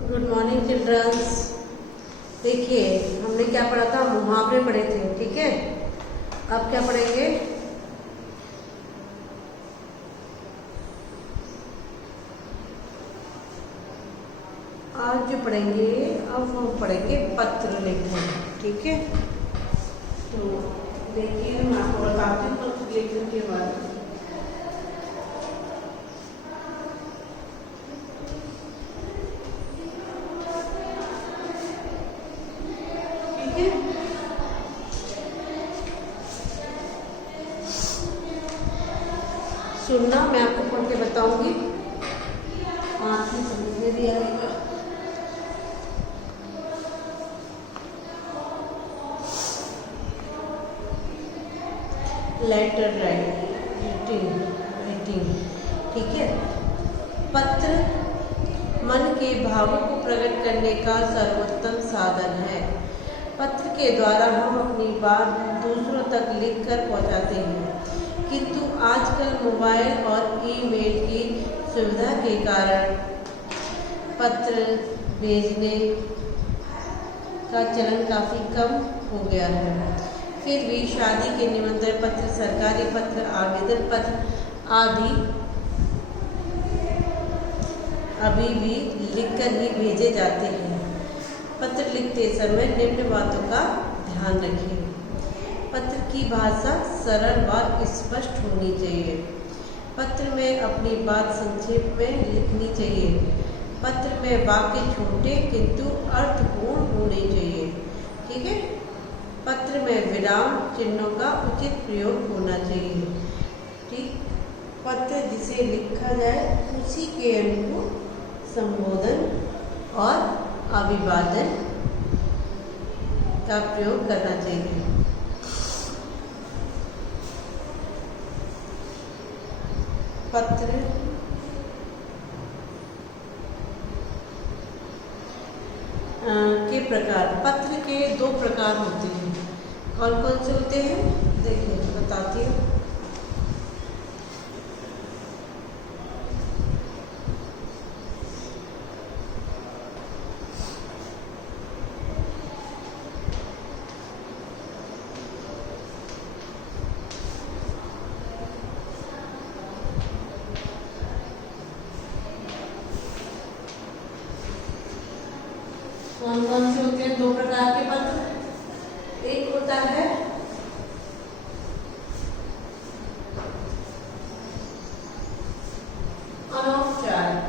Good morning children's. देखिए हमने क्या पढ़ा था, मुहावरे पढ़े थे। ठीक है, अब क्या पढ़ेंगे? आज जो पढ़ेंगे, अब हम पढ़ेंगे पत्र लेखन। ठीक है, तो देखिए मैं आपको बताती हूँ पत्र लेखन के बारे में। सुनना, मैं आपको पढ़ के बताऊंगी, आँख में समझ में भी आएगा। लेटर राइटिंग, ठीक है। पत्र मन के भावों को प्रकट करने का सर्वोत्तम साधन है। पत्र के द्वारा हम अपनी बात दूसरों तक लिखकर पहुंचाते हैं, किंतु आजकल मोबाइल और ईमेल की सुविधा के कारण पत्र भेजने का चलन काफ़ी कम हो गया है। फिर भी शादी के निमंत्रण पत्र, सरकारी पत्र, आवेदन पत्र आदि अभी भी लिखकर ही भेजे जाते हैं। पत्र लिखते समय निम्न बातों का ध्यान रखें। पत्र की भाषा सरल व स्पष्ट होनी चाहिए। पत्र में अपनी बात संक्षेप में लिखनी चाहिए। पत्र में वाक्य छोटे किंतु अर्थपूर्ण होने चाहिए। ठीक है। पत्र में विराम चिन्हों का उचित प्रयोग होना चाहिए। ठीक। पत्र जिसे लिखा जाए उसी के अनुरूप संबोधन और अभिवादन का प्रयोग करना चाहिए। पत्र के प्रकार, पत्र के दो प्रकार होते हैं। कौन कौन से होते हैं देखिए बताती हूँ। कौन कौन से होते हैं दो प्रकार के पत्र? एक होता है अनौपचारिक,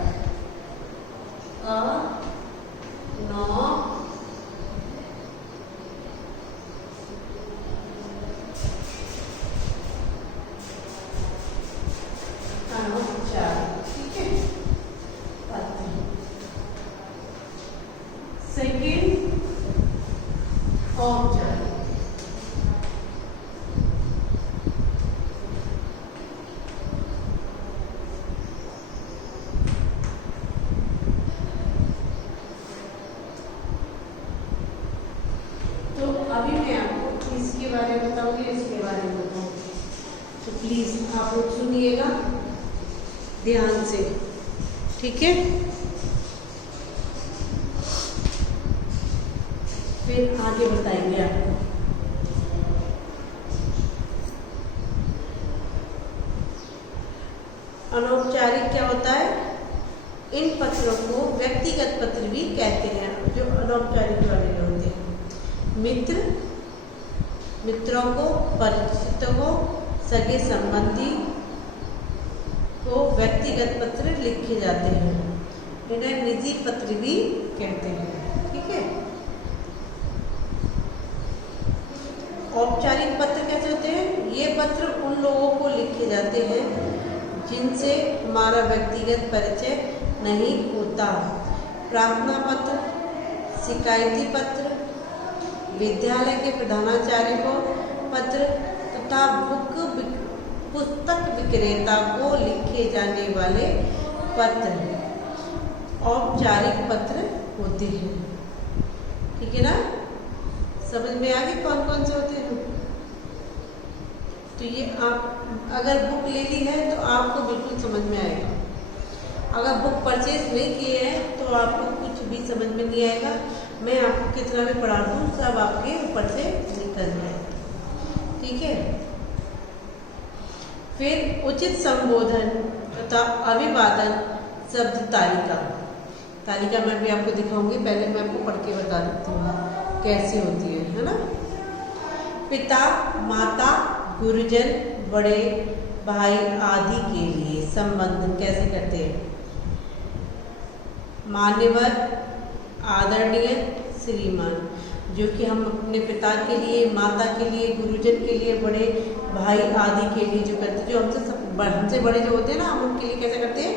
अनौपचारिक, ठीक है पत्र। सेकेंड औपचारिक। तो अभी मैं आपको इसके बारे में बताऊंगी, इसके बारे में बताऊंगी, तो प्लीज आप लोग सुनिएगा ध्यान से। ठीक है, फिर आगे बताएंगे आपको। अनौपचारिक क्या होता है? इन पत्रों को व्यक्तिगत पत्र भी कहते हैं, जो अनौपचारिक वाले होते हैं। मित्र, मित्रों को, परिचितों को, सगे संबंधी को व्यक्तिगत पत्र लिखे जाते हैं। इन्हें निजी पत्र भी कहते हैं। ठीक है। औपचारिक पत्र कैसे होते हैं? ये पत्र उन लोगों को लिखे जाते हैं जिनसे हमारा व्यक्तिगत परिचय नहीं होता। प्रार्थना पत्र, शिकायती पत्र, विद्यालय के प्रधानाचार्य को पत्र तथा पुस्तक विक्रेता को लिखे जाने वाले पत्र औपचारिक पत्र होते हैं। ठीक है ना? समझ में आ गई कौन कौन से होते हैं? तो ये आप अगर बुक ले ली है तो आपको बिल्कुल समझ में आएगा। अगर बुक परचेज नहीं किए हैं तो आपको कुछ भी समझ में नहीं आएगा। मैं आपको कितना भी पढ़ा दूँ सब आपके ऊपर से निकल जाए, ठीक है। फिर उचित संबोधन तथा अभिवादन शब्द तालिका। तालिका मैं भी आपको दिखाऊंगी, पहले मैं आपको पढ़ के बता देती हूँ कैसी होती है ना। पिता, माता, गुरुजन, बड़े भाई आदि के लिए संबोधन कैसे करते हैं? मान्यवर, आदरणीय, श्रीमान, जो कि हम अपने पिता के लिए, माता के लिए, गुरुजन के लिए, बड़े भाई आदि के लिए जो करते हैं, जो हमसे बड़े जो होते हैं ना, हम उनके लिए कैसे करते हैं?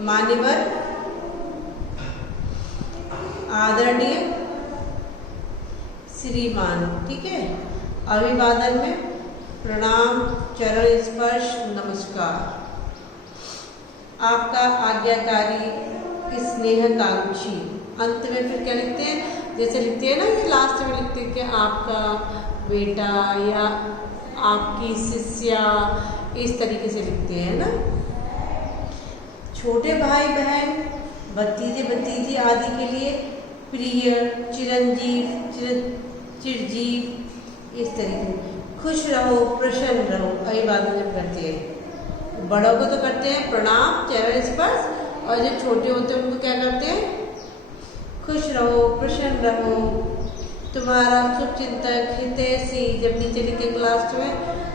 मान्यवर, आदरणीय, श्रीमान, ठीक है। अभिवादन में प्रणाम, चरण स्पर्श, नमस्कार। आपका आज्ञाकारी, स्नेहकांक्षी। अंत में फिर क्या लिखते हैं? जैसे लिखते हैं ना, ये लास्ट में लिखते हैं कि आपका बेटा या आपकी शिष्या, इस तरीके से लिखते हैं ना। छोटे भाई बहन, भतीजे भतीजी आदि के लिए प्रिय, चिरंजीव, चिरजीव, इस तरीके। खुश रहो, प्रसन्न रहो, अभिवादन जब करते हैं। बड़ों को तो करते हैं प्रणाम, चरण स्पर्श, और जो छोटे होते हैं उनको क्या करते हैं? खुश रहो, प्रसन्न रहो, तुम्हारा शुभचिंतक, हितैषी। जब नीचे लिखेंगे लास्ट में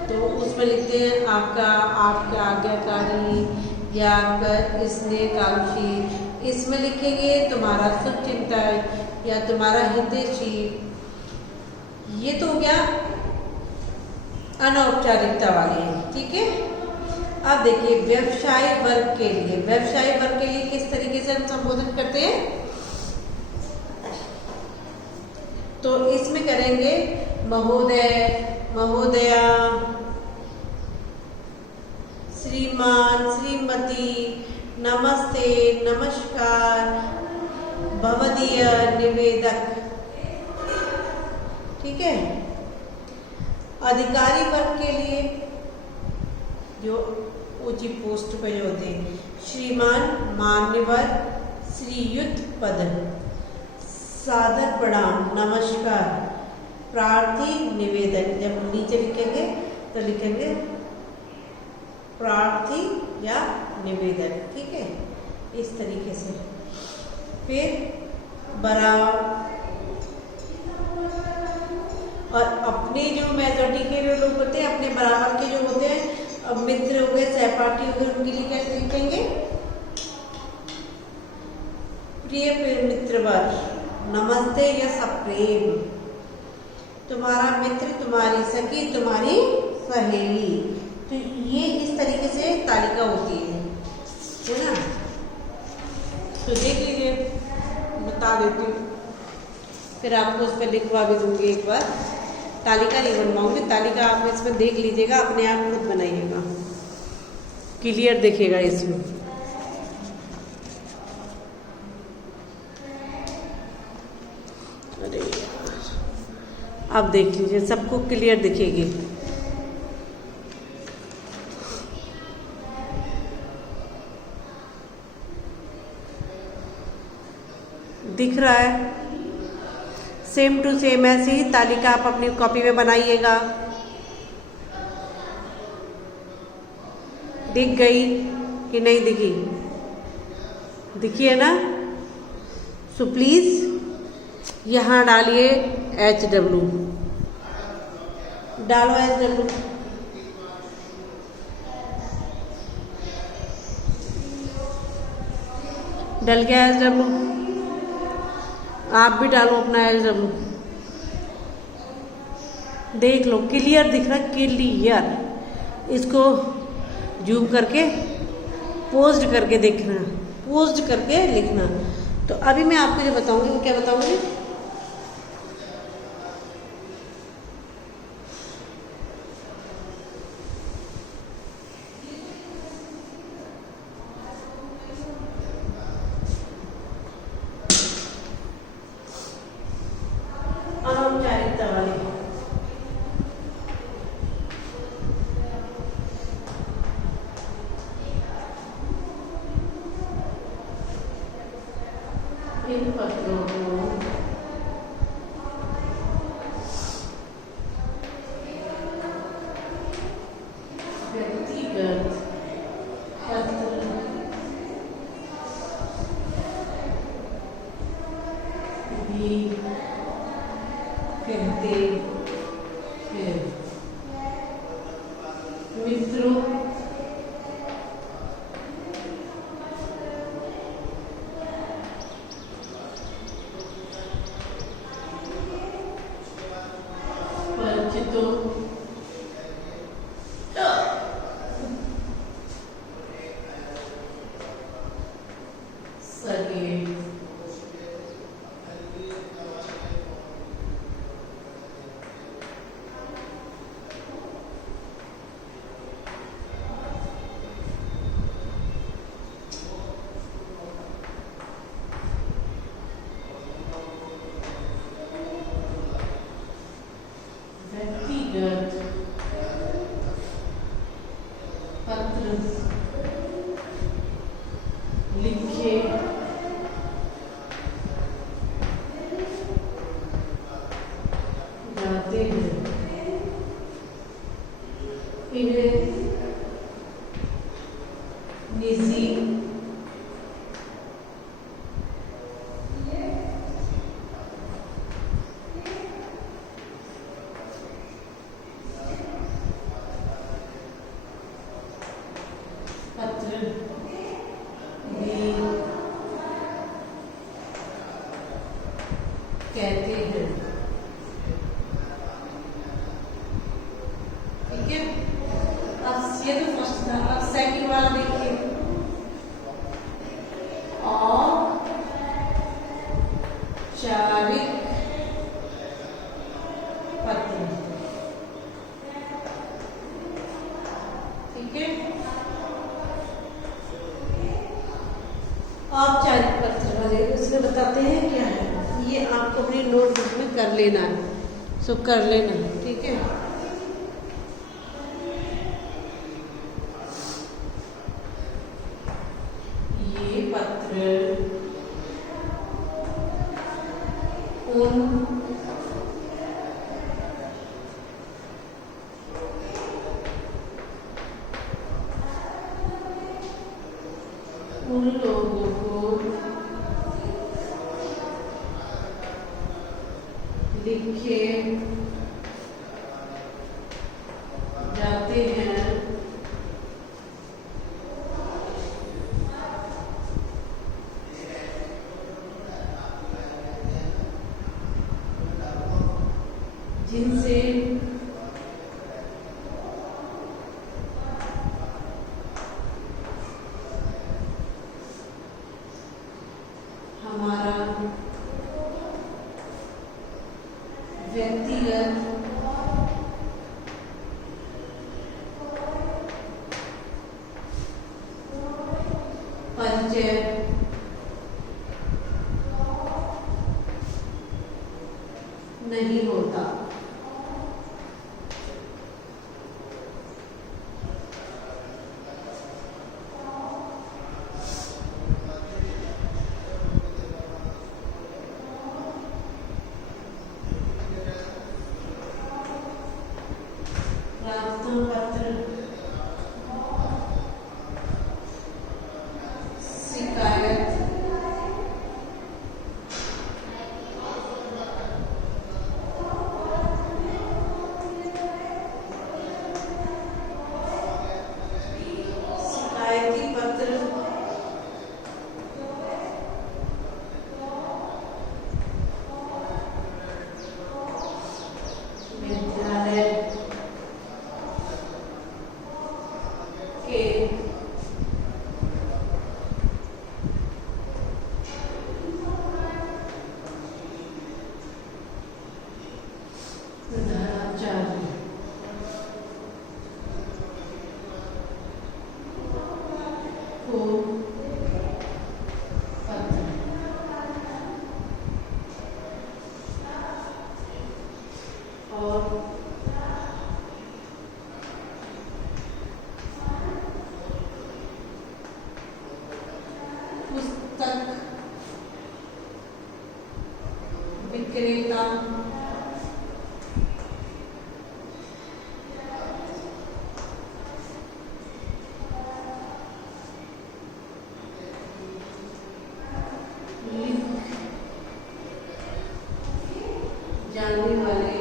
तो उसमें लिखते हैं आपका आज्ञाकारी या आपका स्नेहकांक्षी। इसमें लिखेंगे तुम्हारा शुभचिंतक या तुम्हारा हितैषी। ये तो हो गया अनौपचारिकता वाली, ठीक है। अब देखिए व्यवसाय वर्ग के लिए, व्यवसाय वर्ग के लिए किस तरीके से हम संबोधन करते हैं? तो इसमें करेंगे महोदय, महोदया, श्रीमान, श्रीमती, नमस्ते, नमस्कार, भवदीय, निवेदक, ठीक है। अधिकारी वर्ग के लिए जो ऊंची पोस्ट पे जो होते हैं, श्रीमान, मान्यवर, श्रीयुत पद, सादर प्रणाम, नमस्कार, प्रार्थी, निवेदन। जब नीचे लिखेंगे तो लिखेंगे प्रार्थी या निवेदन, ठीक है, इस तरीके से। फिर बराबर, और अपने जो मेजॉरिटी के जो लोग होते हैं, अपने बराबर के जो होते हैं, अब मित्र हो गए, सहपाठी हो गए, उनके लिए कैसे लिखेंगे? प्रिय मित्रवर, नमस्ते या सप्रेम। तुम्हारा मित्र, तुम्हारी सखी, तुम्हारी सहेली। तो ये इस तरीके से तालिका होती है ना। तो देख लीजिए, बता देती हूँ, फिर आपको उस पर लिखवा भी दूंगी। एक बार तालिका नहीं बनवाऊंगी, तालिका आप इसमें देख लीजिएगा, अपने आप खुद बनाइएगा, क्लियर देखिएगा इसमें। अरे यार, अब देख लीजिए, सबको क्लियर दिखेगी। दिख रहा है? सेम टू सेम ऐसी ही तालिका आप अपनी कॉपी में बनाइएगा। दिख गई कि नहीं दिखी? दिखी है ना? सो प्लीज यहाँ डालिए HW, डालो HW। डल गया HW, आप भी डालो अपना HW। देख लो, क्लियर दिख रहा है, क्लियर। इसको जूम करके पोस्ट करके देखना, पोस्ट करके लिखना। तो अभी मैं आपको जो बताऊंगी वो क्या बताऊंगी? अनौपचारिकता वाली। इन पत्रों को व्यक्तिगत पत्र भी कहते हैं। मित्रों, परिचितों, सगे व्यक्तिगत पत्र लिखे जाते हैं। इन्हें निजी पत्र भी कहते हैं। ठीक है, अब ये तो फर्स्ट था। अब सेकंड वाला देखिए, औपचारिक पत्र। ठीक है, औपचारिक पत्र वाले उसमें बताते हैं क्या है। ये आपको अपनी नोटबुक में कर लेना है, सब कर लेना है। ठीक है, ये पत्र उन लोगों को लिखे जाते हैं जिनसे हमारा व्यक्तिगत परिचय नहीं होता। प्रार्थना पत्र, शिकायत, विक्रेता, जानने वाले,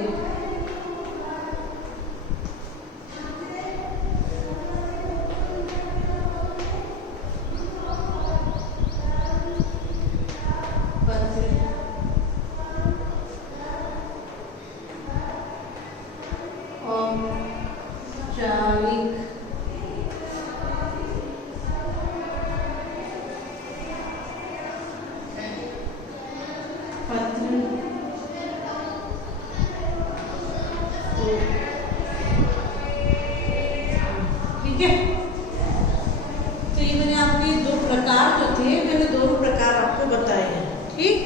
पत्र, औपचारिक, पत्र, ठीक है। तो ये मैंने आपके दो प्रकार जो थे, मैंने दोनों प्रकार आपको बताए हैं, ठीक।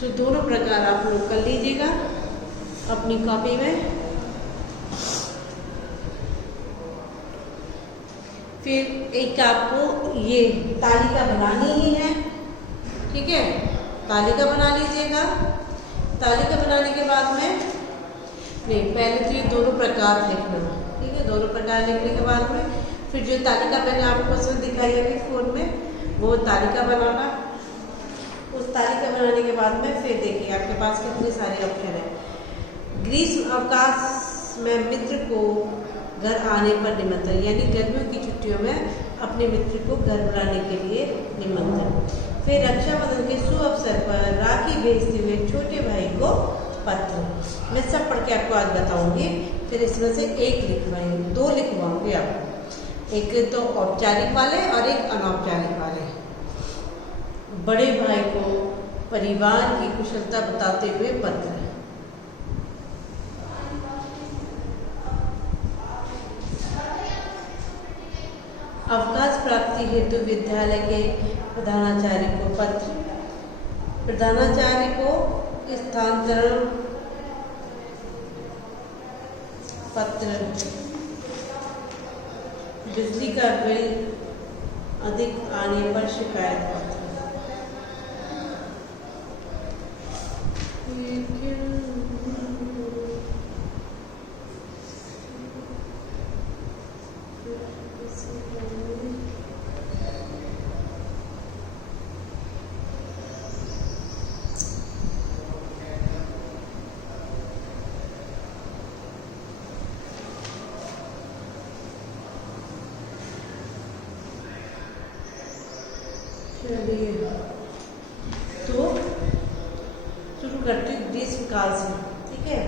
तो दोनों प्रकार आप लोग कर लीजिएगा अपनी कॉपी में। फिर एक आपको ये तालिका बनानी ही है, ठीक है। तालिका बना लीजिएगा। तालिका बनाने के बाद में नहीं, पहले तो ये दोनों प्रकार लिखना, ठीक है। दोनों प्रकार लिखने के बाद में फिर जो तालिका मैंने आपको उसमें दिखाई है फोन में, वो तालिका बनाना। उस तालिका बनाने के बाद में फिर देखिए आपके पास कितने सारे ऑप्शन है। ग्रीष्म अवकाश में मित्र को घर आने पर निमंत्रण, यानी गर्मियों की छुट्टियों में अपने मित्र को घर बुलाने के लिए निमंत्रण। फिर रक्षाबंधन के शुभ अवसर पर राखी भेजते हुए छोटे भाई को पत्र। मैं सब पढ़ के आपको आज बताऊंगी। फिर इसमें से एक लिखवाएंगे, दो लिखवाऊंगी आपको, एक तो औपचारिक वाले और एक अनौपचारिक वाले। बड़े भाई को परिवार की कुशलता बताते हुए पत्र। अवकाश प्राप्ति हेतु विद्यालय के प्रधानाचार्य को पत्र। प्रधानाचार्य को स्थानांतरण पत्र। बिजली का बिल अधिक आने पर शिकायत पत्र। चलिए तो शुरू करती हूँ ग्रीष्मकाल से, ठीक है।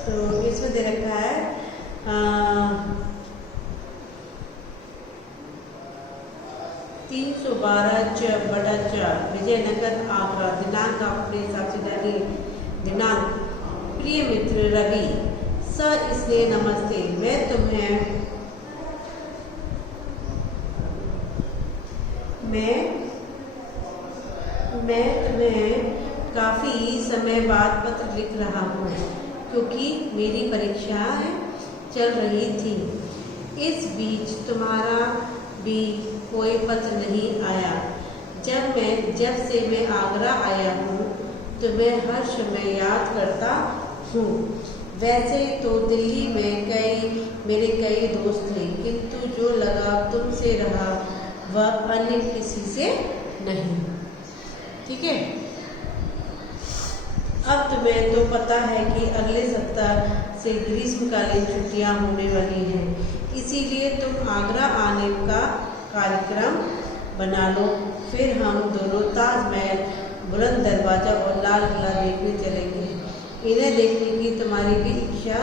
तो इसमें दे रखा है 312/4 विजयनगर आगरा। दिनांक अपने हिसाब से डालिए। दिनांक प्रिय मित्र रवि, सर इसलिए नमस्ते। मैं तुम्हें काफ़ी समय बाद पत्र लिख रहा हूँ क्योंकि मेरी परीक्षाएं चल रही थी। इस बीच तुम्हारा भी कोई पत्र नहीं आया। जब से मैं आगरा आया हूँ तुम्हें हर समय याद करता हूँ। वैसे तो दिल्ली में मेरे कई दोस्त थे, किंतु जो लगाव तुमसे रहा वह अन्य किसी से नहीं, ठीक है। अब तुम्हें तो पता है कि अगले सप्ताह से ग्रीष्मकालीन छुट्टियां होने वाली हैं, इसीलिए तुम आगरा आने का कार्यक्रम बना लो। फिर हम दोनों ताजमहल, बुलंद दरवाजा और लाल किला देखने चलेंगे। इन्हें देखने की तुम्हारी भी इच्छा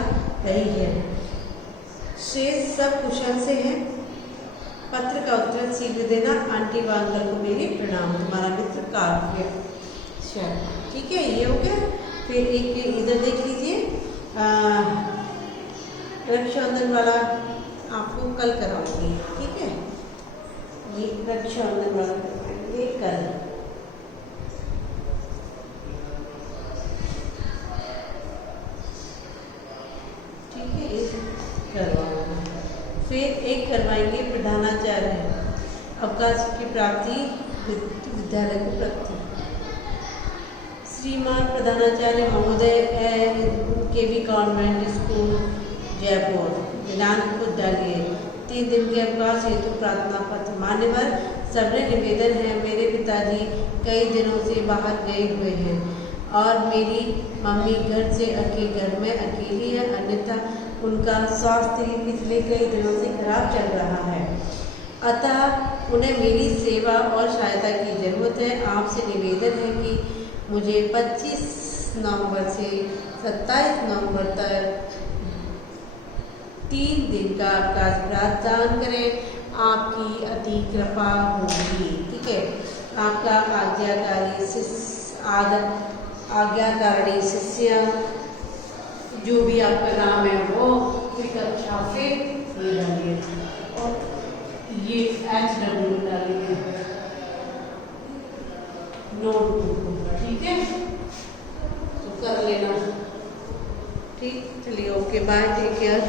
रही है। शेष सब कुशल से हैं। पत्र का उत्तर शीघ्र देना। आंटी व अंकल को मेरी प्रणाम। तुम्हारा मित्र काव्य। ठीक है, ये हो गया। फिर एक इधर देख लीजिए, रक्षाबंधन वाला आपको कल कराऊंगी, ठीक है। ये रक्षाबंधन वाला करवाएंगे कल, ठीक है। ये करवाऊंगा। फिर एक करवाएंगे प्रधानाचार्य, अवकाश की प्राप्ति, विद्यालय को प्राप्ति। श्री प्रधानाचार्य महोदय केवी कॉन्वेंट स्कूल जयपुर दिनांक को डालिए 3 दिन के अवकाश हेतु प्रार्थना पत्र। मान्यवर सबने निवेदन है, मेरे पिताजी कई दिनों से बाहर गए हुए हैं और मेरी मम्मी घर में अकेली है, अन्यथा उनका स्वास्थ्य पिछले कई दिनों से खराब चल रहा है, अतः उन्हें मेरी सेवा और सहायता की जरूरत है। आपसे निवेदन है कि मुझे 25 नवंबर से 27 नवंबर तक 3 दिन का अवकाश प्रदान करें, आपकी अति कृपा होगी। ठीक है, आपका आज्ञाकारी शिष्य जो भी आपका नाम है वो कक्षा से ले डालिए और ये HW डालिए नोटबुक। ठीक है, तो कर लेना। ठीक, चलिए, ओके, बाय, टेक केयर।